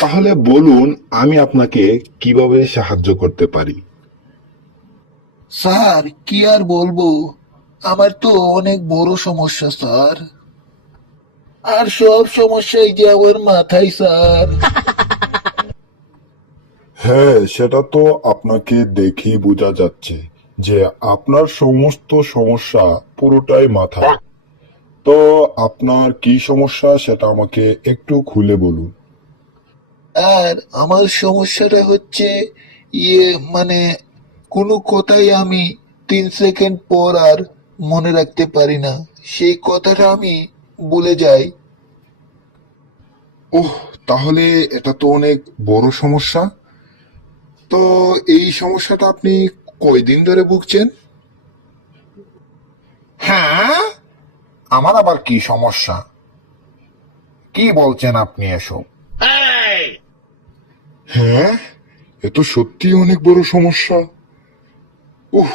তাহলে বলুন আমি আপনাকে কিভাবে সাহায্য করতে পারি। স্যার, কি আর বলবো, আমার তো অনেক বড় সমস্যা স্যার। আর সব সমস্যাই যে আমার মাথায় স্যার। হ্যাঁ, সেটা তো আপনাকে দেখেই বোঝা যাচ্ছে যে আপনার সমস্ত সমস্যা পুরোটাই মাথায়। তো আপনার কি সমস্যা সেটা আমাকে একটু খুলে বলুন। আর আমার সমস্যাটা হচ্ছে ইয়ে মানে কোনো কথাই আমি 3 সেকেন্ড পর আর মনে রাখতে পারি না। সেই কথাটা আমি ভুলে যাই। ওহ, তাহলে এটা তো অনেক বড় সমস্যা। তো এই সমস্যাটা আপনি কয়দিন ধরে ভুগছেন? হ্যাঁ, আমার আবার কি সমস্যা? কি বলছেন আপনি এসব? হ্যাঁ, এ তো সত্যি অনেক বড় সমস্যা। উফ,